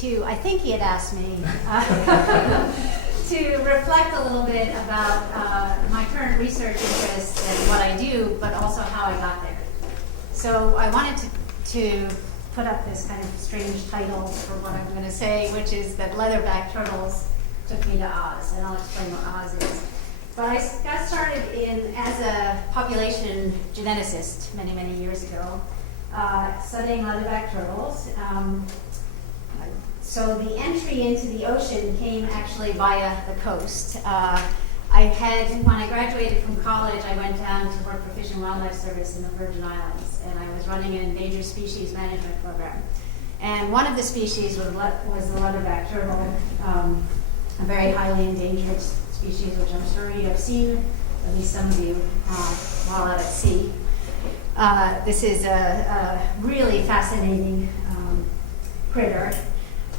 to, I think he had asked me to reflect a little bit about my current research interests and what I do, but also how I got there. So I wanted to put up this kind of strange title for what I'm going to say, which is that leatherback turtles took me to Oz, and I'll explain what Oz is. But I got started as a population geneticist many, many years ago, studying leatherback turtles. So the entry into the ocean came actually via the coast. When I graduated from college, I went down to work for Fish and Wildlife Service in the Virgin Islands, and I was running an endangered species management program. And one of the species was the leatherback turtle, a very highly endangered species, which I'm sure you have seen, at least some of you, while out at sea. This is a really fascinating critter.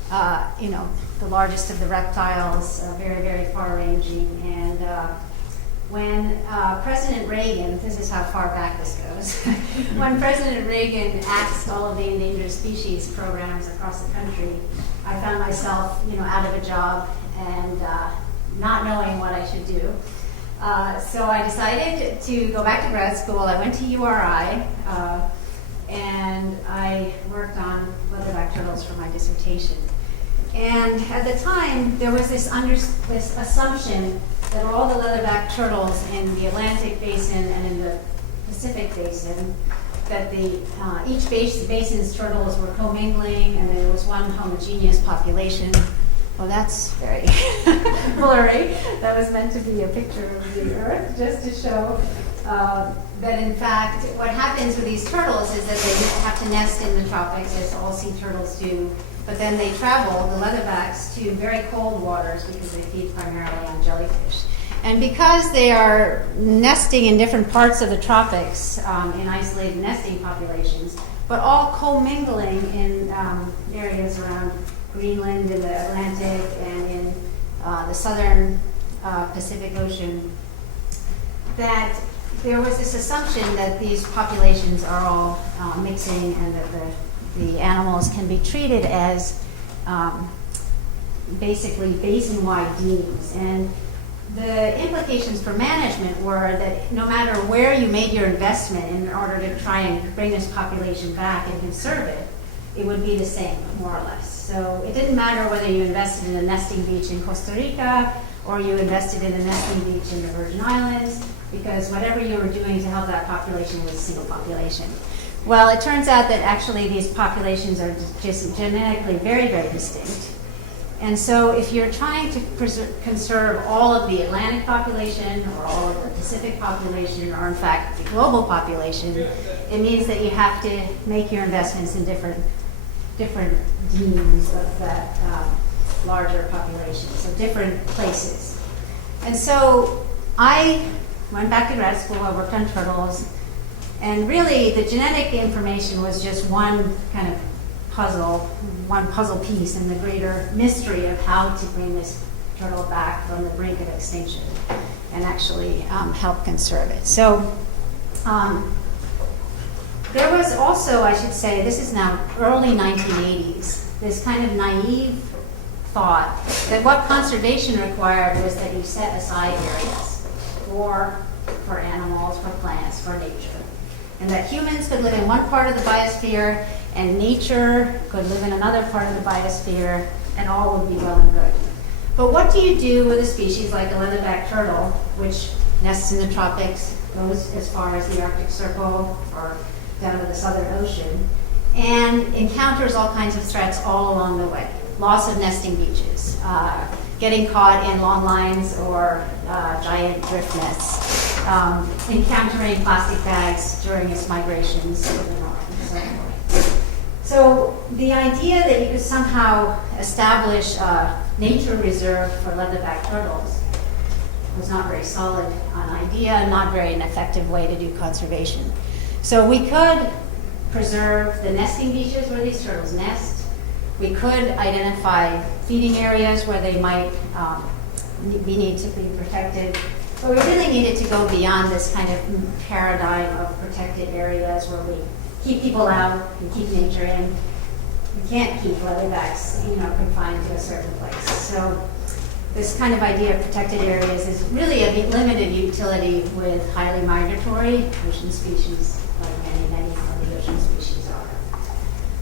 The largest of the reptiles, very, very far-ranging. And when President Reagan, this is how far back this goes, when President Reagan axed all of the endangered species programs across the country, I found myself, out of a job and not knowing what I should do. So I decided to go back to grad school. I went to URI, and I worked on leatherback turtles for my dissertation. And at the time, there was this assumption that all the leatherback turtles in the Atlantic Basin and in the Pacific Basin, that each basin's turtles were commingling, and there was one homogeneous population. Well, that's very blurry. That was meant to be a picture of the Earth, just to show that, in fact, what happens with these turtles is that they have to nest in the tropics, as all sea turtles do. But then they travel, the leatherbacks, to very cold waters because they feed primarily on jellyfish. And because they are nesting in different parts of the tropics in isolated nesting populations, but all commingling in areas around Greenland in the Atlantic and in the southern Pacific Ocean, that there was this assumption that these populations are all mixing and that the animals can be treated as basically basin-wide deans. And the implications for management were that no matter where you made your investment in order to try and bring this population back and conserve it, it would be the same, more or less. So it didn't matter whether you invested in a nesting beach in Costa Rica or you invested in a nesting beach in the Virgin Islands, because whatever you were doing to help that population was a single population. Well, it turns out that actually these populations are just genetically very, very distinct. And so if you're trying to conserve all of the Atlantic population or all of the Pacific population or in fact the global population, it means that you have to make your investments in different deans of that larger population, so different places. And so I went back to grad school, I worked on turtles, and really the genetic information was just one kind of one puzzle piece in the greater mystery of how to bring this turtle back from the brink of extinction and actually help conserve it. So there was also, I should say, this is now early 1980s, this kind of naive thought that what conservation required was that you set aside areas for animals, for plants, for nature. And that humans could live in one part of the biosphere and nature could live in another part of the biosphere and all would be well and good. But what do you do with a species like a leatherback turtle, which nests in the tropics, goes as far as the Arctic Circle or down to the Southern Ocean, and encounters all kinds of threats all along the way? Loss of nesting beaches, getting caught in long lines or giant drift nets, encountering plastic bags during its migrations to the north, and so forth. So the idea that you could somehow establish a nature reserve for leatherback turtles was not very solid an idea, not very an effective way to do conservation. So we could preserve the nesting beaches where these turtles nest. We could identify feeding areas where they might need to be protected. But we really needed to go beyond this kind of paradigm of protected areas where we keep people out and keep nature in. You can't keep leatherbacks, confined to a certain place. So this kind of idea of protected areas is really of limited utility with highly migratory ocean species, like many of the ocean species are.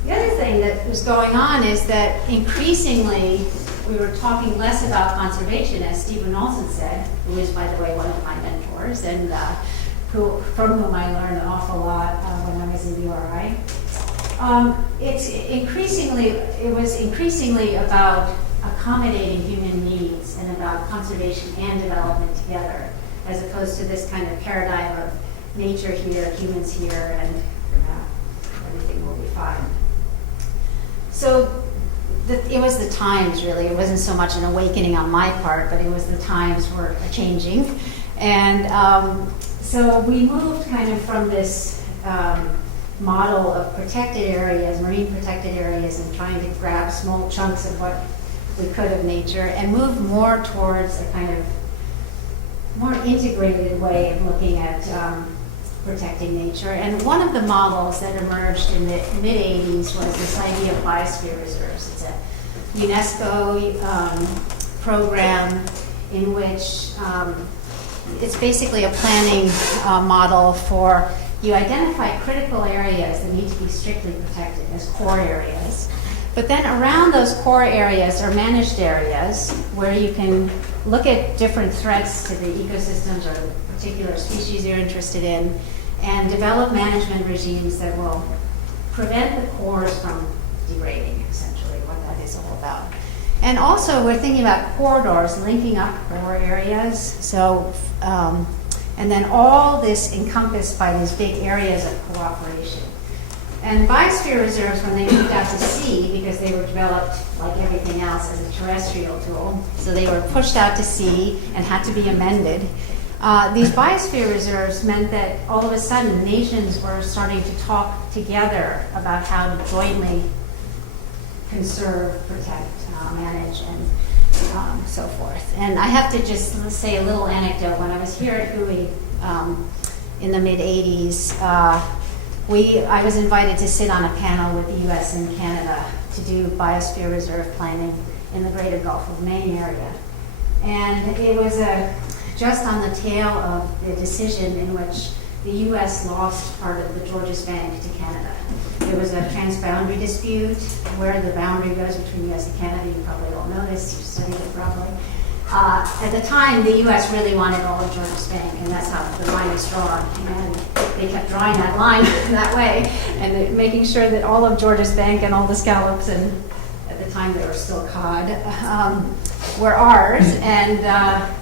The other thing that was going on is that increasingly we were talking less about conservation, as Stephen Olson said, who is, by the way, one of my mentors, and from whom I learned an awful lot when I was in URI. It was increasingly about accommodating human needs and about conservation and development together, as opposed to this kind of paradigm of nature here, humans here, and everything will be fine. So it was the times, really. It wasn't so much an awakening on my part, but it was the times were changing. And so we moved kind of from this model of protected areas, marine protected areas, and trying to grab small chunks of what we could of nature, and moved more towards a kind of more integrated way of looking at protecting nature. And one of the models that emerged in the mid-'80s was this idea of biosphere reserves. It's a UNESCO program in which it's basically a planning model for you identify critical areas that need to be strictly protected as core areas. But then around those core areas are managed areas where you can look at different threats to the ecosystems or the particular species you're interested in, and develop management regimes that will prevent the cores from degrading, essentially, what that is all about. And also, we're thinking about corridors linking up core areas. So, and then all this encompassed by these big areas of cooperation. And biosphere reserves, when they moved out to sea, because they were developed like everything else as a terrestrial tool, so they were pushed out to sea and had to be amended. These biosphere reserves meant that all of a sudden nations were starting to talk together about how to jointly conserve, protect, manage, and so forth. And I have to just say a little anecdote. When I was here at UI in the mid-'80s, I was invited to sit on a panel with the US and Canada to do biosphere reserve planning in the greater Gulf of Maine area. And it was just on the tail of the decision in which the US lost part of the Georges Bank to Canada. There was a transboundary dispute where the boundary goes between US and Canada. You probably all know this, you studied it probably. At the time, the US really wanted all of Georges Bank, and that's how the line was drawn. And they kept drawing that line that way, and making sure that all of Georges Bank and all the scallops, and at the time they were still cod, were ours. And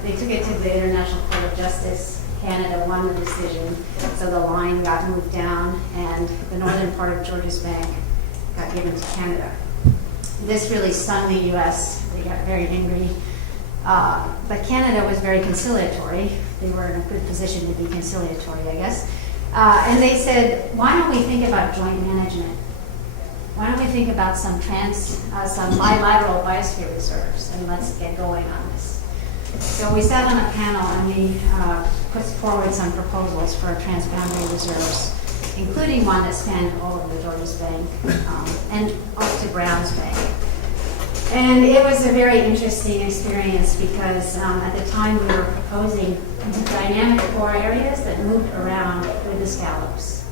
they took it to the International Court of Justice. Canada won the decision, so the line got moved down, and the northern part of Georges Bank got given to Canada. This really stung the US. They got very angry. But Canada was very conciliatory. They were in a good position to be conciliatory, I guess. And they said, why don't we think about joint management? Why don't we think about some bilateral biosphere reserves, and let's get going on this. So we sat on a panel and we put forward some proposals for transboundary reserves, including one that spanned all of the Georges Bank and up to Browns Bank. And it was a very interesting experience because at the time we were proposing dynamic core areas that moved around with the scallops,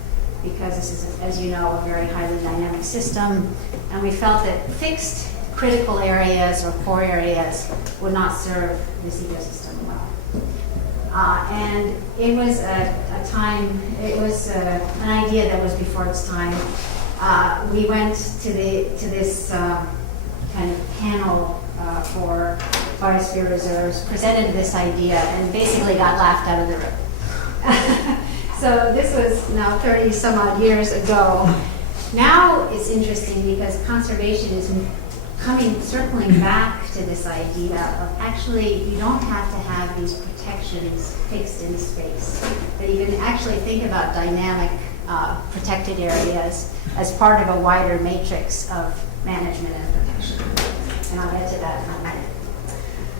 because this is, as you know, a very highly dynamic system, and we felt that fixed critical areas or core areas would not serve this ecosystem well. And it was a time, it was an idea that was before its time. We went to this kind of panel for biosphere reserves, presented this idea, and basically got laughed out of the room. So this was now 30 some odd years ago. Now it's interesting because conservation is circling back to this idea of actually you don't have to have these protections fixed in space, that you can actually think about dynamic protected areas as part of a wider matrix of management and protection. And I'll get to that in a minute.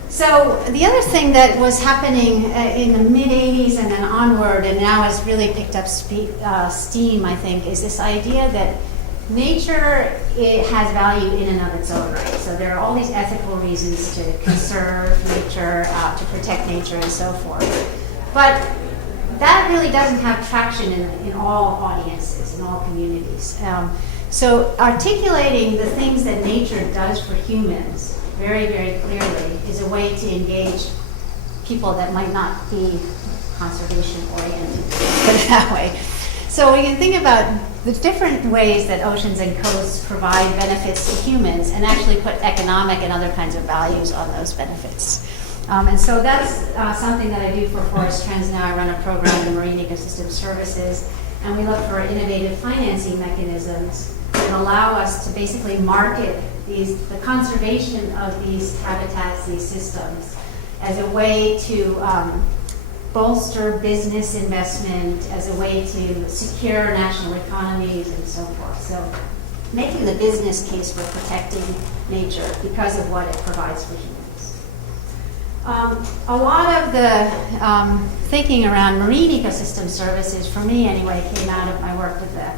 So the other thing that was happening in the mid-'80s and then onward, and now has really picked up steam, I think, is this idea that nature, it has value in and of its own right. So there are all these ethical reasons to conserve nature, to protect nature, and so forth. But that really doesn't have traction in all audiences, in all communities. So articulating the things that nature does for humans very, very clearly is a way to engage people that might not be conservation oriented, put it that way. So we can think about the different ways that oceans and coasts provide benefits to humans and actually put economic and other kinds of values on those benefits. And so that's something that I do for Forest Trends now. I run a program in Marine Ecosystem Services, and we look for innovative financing mechanisms that allow us to basically market the conservation of these habitats, these systems, as a way to bolster business investment, as a way to secure national economies and so forth. So making the business case for protecting nature because of what it provides for humans. A lot of the thinking around marine ecosystem services, for me anyway, came out of my work with the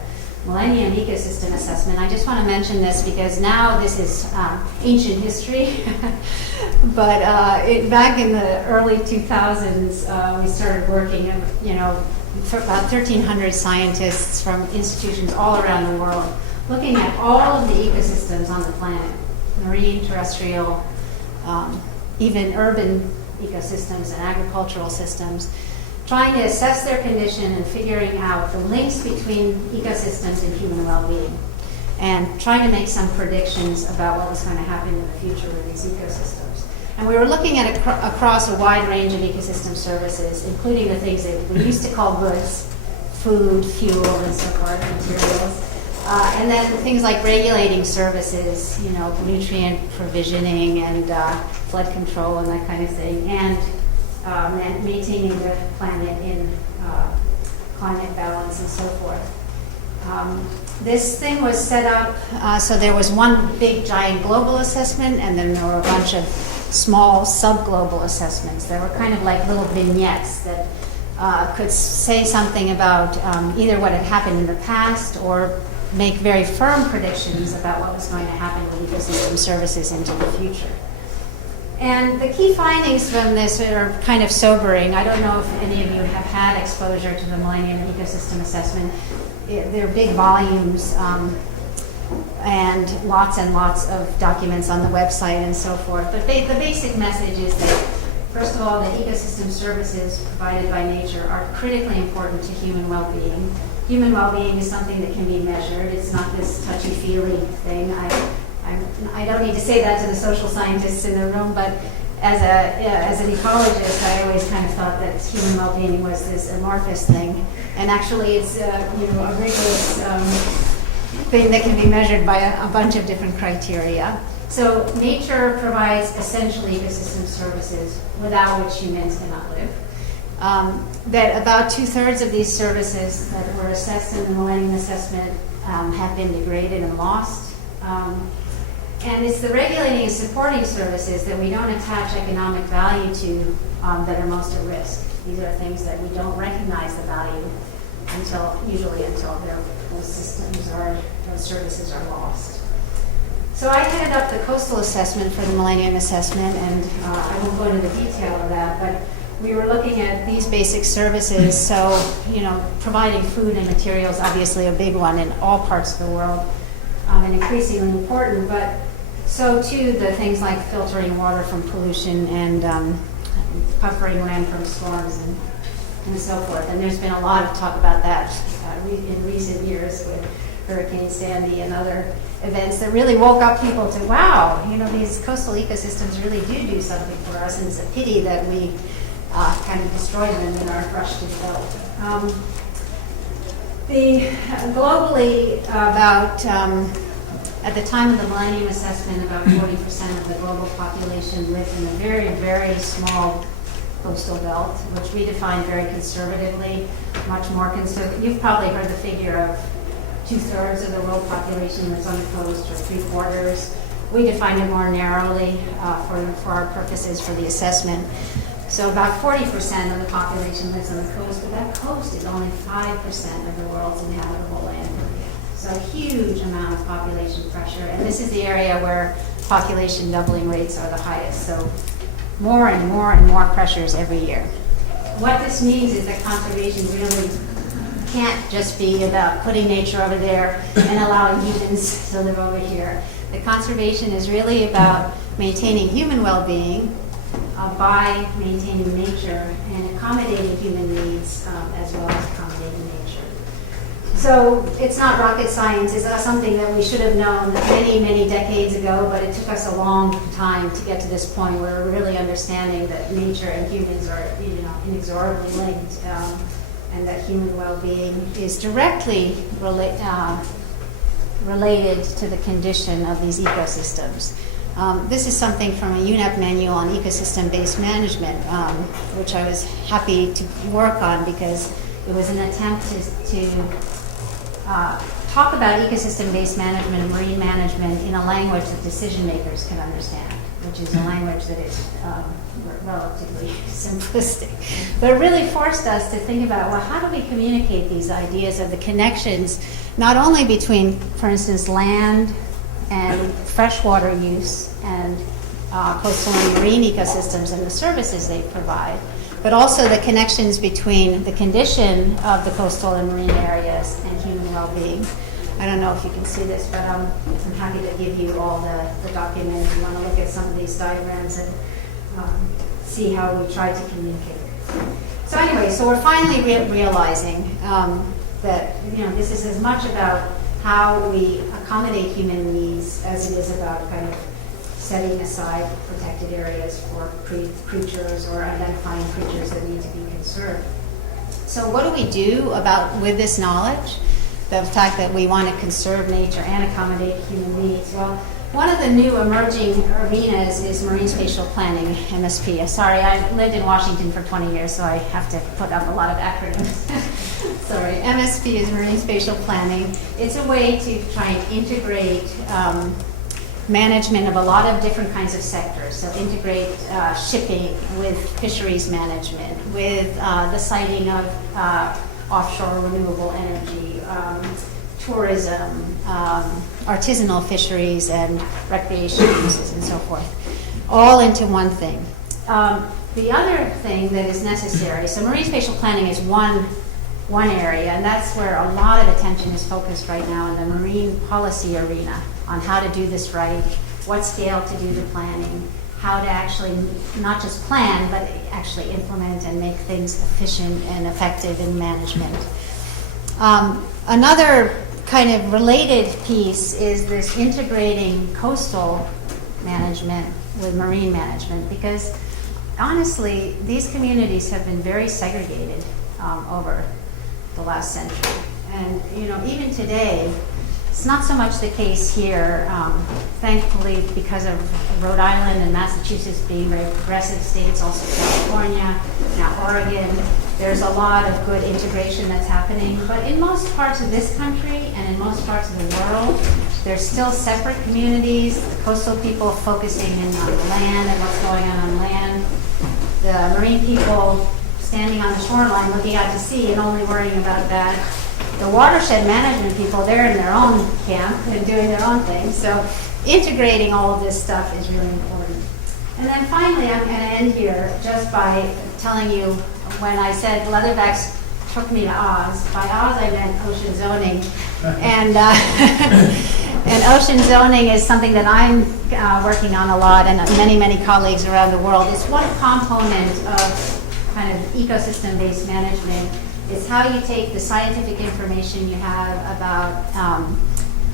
Millennium ecosystem assessment. I just want to mention this because now this is ancient history, but back in the early 2000s, we started working, for about 1,300 scientists from institutions all around the world, looking at all of the ecosystems on the planet, marine, terrestrial, even urban ecosystems and agricultural systems, trying to assess their condition and figuring out the links between ecosystems and human well-being, and trying to make some predictions about what was going to happen in the future with these ecosystems. And we were looking at across a wide range of ecosystem services, including the things that we used to call goods, food, fuel, and so forth, materials. And then things like regulating services, nutrient provisioning and flood control and that kind of thing, and maintaining the planet in climate balance and so forth. This thing was set up, so there was one big giant global assessment, and then there were a bunch of small sub-global assessments that were kind of like little vignettes that could say something about either what had happened in the past or make very firm predictions about what was going to happen with ecosystem services into the future. And the key findings from this are kind of sobering. I don't know if any of you have had exposure to the Millennium Ecosystem Assessment. They're big volumes and lots of documents on the website and so forth. But the basic message is that, first of all, that ecosystem services provided by nature are critically important to human well-being. Human well-being is something that can be measured. It's not this touchy-feely thing. I don't need to say that to the social scientists in the room, but as an ecologist, I always kind of thought that human well-being was this amorphous thing, and actually it's a rigorous thing that can be measured by a bunch of different criteria. So nature provides essential ecosystem services without which humans cannot live. That about 2/3 of these services that were assessed in the Millennium Assessment have been degraded and lost. And it's the regulating and supporting services that we don't attach economic value to that are most at risk. These are things that we don't recognize the value usually until those systems or those services are lost. So I headed up the coastal assessment for the Millennium Assessment, and I won't go into the detail of that, but we were looking at these basic services. So, providing food and materials, obviously a big one in all parts of the world, and increasingly important, but so too the things like filtering water from pollution and buffering land from storms and so forth. And there's been a lot of talk about that in recent years with Hurricane Sandy and other events that really woke up people to, wow, these coastal ecosystems really do something for us, and it's a pity that we kind of destroy them in our rush to develop. Globally, at the time of the Millennium Assessment, about 40% of the global population lived in a very, very small coastal belt, which we define very conservatively, much more conservative. You've probably heard the figure of 2/3 of the world population that's on the coast, or 3/4. We define it more narrowly for our purposes for the assessment. So about 40% of the population lives on the coast, but that coast is only 5% of the world's inhabitable land area. So a huge amount of population pressure, and this is the area where population doubling rates are the highest. So more and more and more pressures every year. What this means is that conservation really can't just be about putting nature over there and allowing humans to live over here. The conservation is really about maintaining human well-being by maintaining nature and accommodating human needs as well as accommodating nature. So it's not rocket science. It's not something that we should have known many, many decades ago, but it took us a long time to get to this point where we're really understanding that nature and humans are, inexorably linked, and that human well-being is directly related to the condition of these ecosystems. This is something from a UNEP manual on ecosystem-based management, which I was happy to work on because it was an attempt to talk about ecosystem-based management and marine management in a language that decision makers can understand, which is a language that is relatively simplistic. But it really forced us to think about, well, how do we communicate these ideas of the connections, not only between, for instance, land and freshwater use and coastal and marine ecosystems and the services they provide, but also the connections between the condition of the coastal and marine areas and human well-being. I don't know if you can see this, but I'm happy to give you all the document if you want to look at some of these diagrams and see how we try to communicate. So anyway, so we're finally realizing that this is as much about how we accommodate human needs as it is about kind of setting aside protected areas for creatures or identifying creatures that need to be conserved. So what do we do with this knowledge, the fact that we want to conserve nature and accommodate human needs? Well, one of the new emerging arenas is marine spatial planning, MSP. Sorry, I lived in Washington for 20 years, so I have to put up a lot of acronyms. Sorry, MSP is marine spatial planning. It's a way to try and integrate management of a lot of different kinds of sectors. So integrate shipping with fisheries management, with the siting of offshore renewable energy, tourism, artisanal fisheries, and recreation uses, and so forth, all into one thing. The other thing that is necessary, so marine spatial planning is one area, and that's where a lot of attention is focused right now in the marine policy arena, on how to do this right, what scale to do the planning, how to actually not just plan, but actually implement and make things efficient and effective in management. Another kind of related piece is this integrating coastal management with marine management, because honestly, these communities have been very segregated over the last century. And even today, it's not so much the case here, thankfully, because of Rhode Island and Massachusetts being very progressive states, also California, now Oregon. There's a lot of good integration that's happening. But in most parts of this country and in most parts of the world, there's still separate communities, the coastal people focusing in on the land and what's going on land, the marine people standing on the shoreline looking out to sea and only worrying about that. The watershed management people, they're in their own camp and doing their own thing. So integrating all of this stuff is really important. And then finally, I'm going to end here just by telling you, when I said leatherbacks took me to Oz, by Oz I meant ocean zoning. And and ocean zoning is something that I'm working on a lot, and many, many colleagues around the world. It's one component of kind of ecosystem-based management. It's how you take the scientific information you have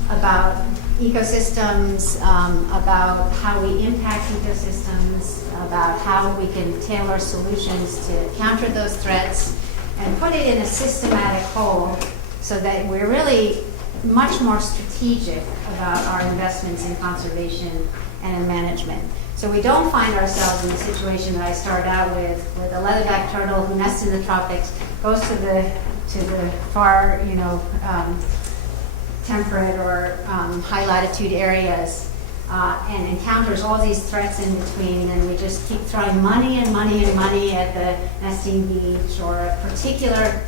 about ecosystems, about how we impact ecosystems, about how we can tailor solutions to counter those threats, and put it in a systematic whole so that we're really much more strategic about our investments in conservation and in management. So we don't find ourselves in the situation that I started out with a leatherback turtle who nests in the tropics, goes to the far, temperate or high latitude areas, and encounters all these threats in between, and we just keep throwing money and money and money at the nesting beach or a particular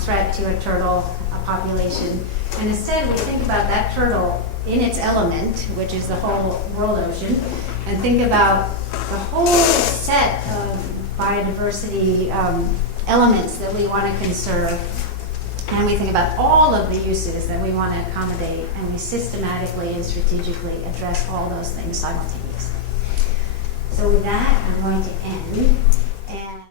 threat to a turtle population, And instead, we think about that turtle in its element, which is the whole world ocean, and think about the whole set of biodiversity elements that we want to conserve. And we think about all of the uses that we want to accommodate, and we systematically and strategically address all those things simultaneously. So with that, I'm going to end. And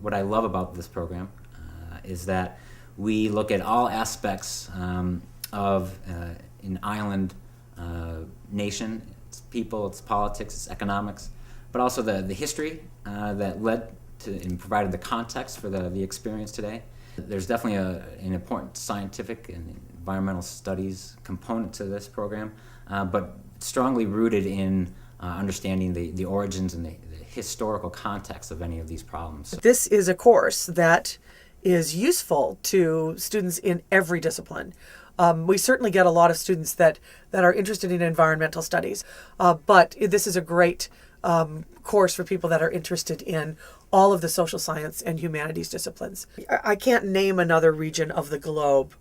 what I love about this program is that we look at all aspects of an island nation, its people, its politics, its economics, but also the history that led to and provided the context for the experience today. There's definitely an important scientific and environmental studies component to this program, but strongly rooted in understanding the origins and the historical context of any of these problems. This is a course that is useful to students in every discipline. We certainly get a lot of students that are interested in environmental studies, but this is a great course for people that are interested in all of the social science and humanities disciplines. I can't name another region of the globe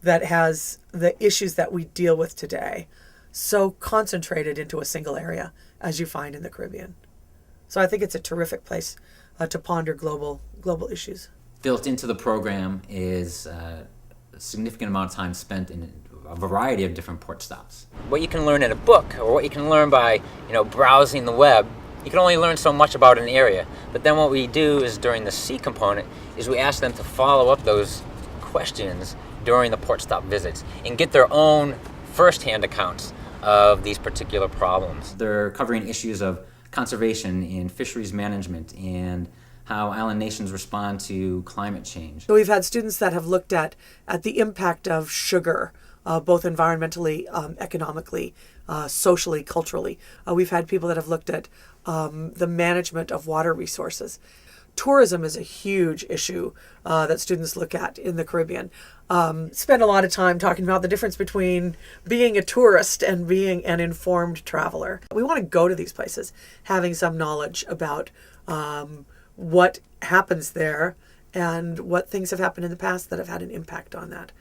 that has the issues that we deal with today so concentrated into a single area as you find in the Caribbean. So I think it's a terrific place to ponder global issues. Built into the program is a significant amount of time spent in a variety of different port stops. What you can learn in a book, or what you can learn by, browsing the web, you can only learn so much about an area. But then what we do is during the C component is we ask them to follow up those questions during the port stop visits and get their own first-hand accounts of these particular problems. They're covering issues of conservation and fisheries management and how island nations respond to climate change. So we've had students that have looked at the impact of sugar, both environmentally, economically, socially, culturally. We've had people that have looked at the management of water resources. Tourism is a huge issue that students look at in the Caribbean. Spend a lot of time talking about the difference between being a tourist and being an informed traveler. We want to go to these places having some knowledge about what happens there and what things have happened in the past that have had an impact on that.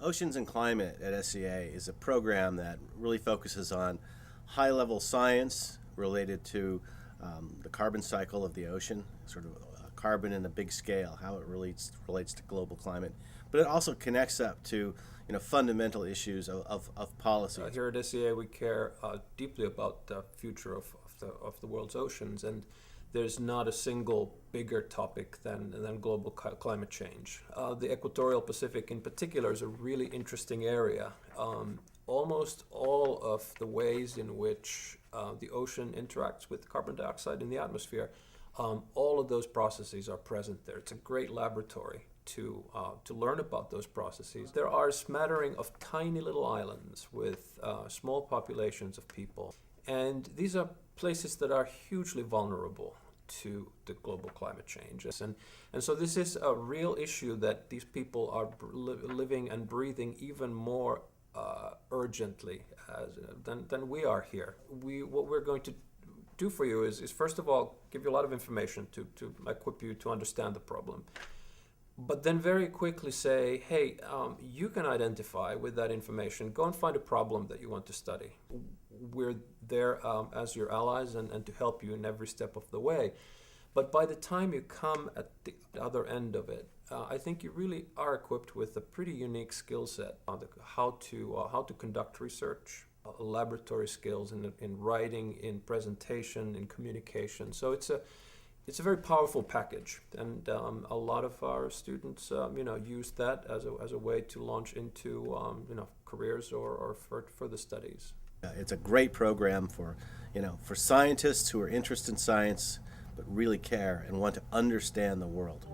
Oceans and Climate at S.E.A. is a program that really focuses on high-level science related to the carbon cycle of the ocean, sort of carbon in a big scale, how it relates to global climate. But it also connects up to fundamental issues of policy. Here at S.E.A. we care deeply about the future of the world's oceans, and there's not a single bigger topic than global climate change. The equatorial Pacific in particular is a really interesting area. Almost all of the ways in which the ocean interacts with carbon dioxide in the atmosphere, all of those processes are present there. It's a great laboratory to learn about those processes. There are a smattering of tiny little islands with small populations of people, and these are places that are hugely vulnerable to the global climate changes. And so this is a real issue that these people are living and breathing even more urgently than we are here. What we're going to do for you is first of all give you a lot of information to equip you to understand the problem. But then very quickly say, hey, you can identify with that information, go and find a problem that you want to study. We're there as your allies and to help you in every step of the way. But by the time you come at the other end of it, I think you really are equipped with a pretty unique skill set on how to conduct research, laboratory skills in writing, in presentation, in communication. So it's a very powerful package, and a lot of our students, use that as a way to launch into, careers or further studies. It's a great program for scientists who are interested in science, but really care and want to understand the world.